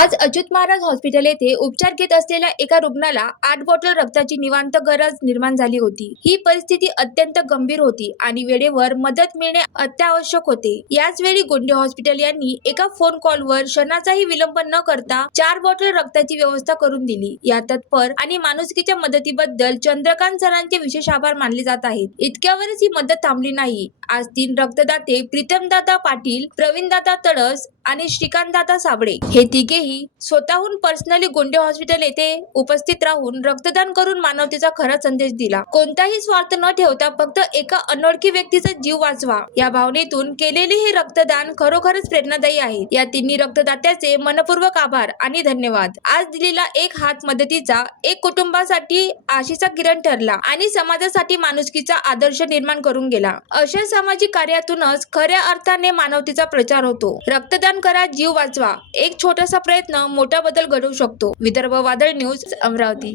आज अच्युत महाराज हॉस्पिटल येथे उपचार घेत असलेल्या एका रुग्णाला आठ बॉटल रक्ताची निवांत गरज निर्माण झाली होती. ही परिस्थिती अत्यंत गंभीर होती आणि वेळेवर मदत मिळणे अत्यावश्यक होते. याच वेळी गोंडे हॉस्पिटल यांनी एका फोन कॉलवर क्षणाचाही विलंब न करता चार बॉटल रक्ताची व्यवस्था करून दिली. या तत्पर आणि माणुसकीच्या मदतीबद्दल चंद्रकांत सरांचे विशेष आभार मानले जात आहेत. इतक्यावरच ही मदत थांबली नाही. आज तीन रक्तदाते प्रीतमदादा पाटील प्रवीणदादा तडस आणि श्रीकांतदादा साबळे. हे तिघेही स्वतःहून पर्सनली गोंडे हॉस्पिटल येथे उपस्थित राहून रक्तदान करून मानवतेचा खरा संदेश दिला. कोणताही स्वार्थ न ठेवता फक्त एका अनोळखी व्यक्तीचा जीव वाचवा. या भावनेतून केलेले हे रक्तदान खरोखरच प्रेरणादायी आहे. या तिन्ही रक्तदात्याचे मनपूर्वक आभार आणि धन्यवाद. आज दिलेला एक हात मदतीचा एक कुटुंबासाठी आशेचा किरण ठरला आणि समाजासाठी माणुसकीचा आदर्श निर्माण करून गेला. अशा सामाजिक कार्यातूनच खऱ्या अर्थाने मानवतेचा प्रचार होतो. रक्तदान करा जीव वाचवा. एक छोटासा प्रयत्न प्रयत्न मोठा बदल घडवू शकतो. विदर्भ वादळ न्यूज अमरावती.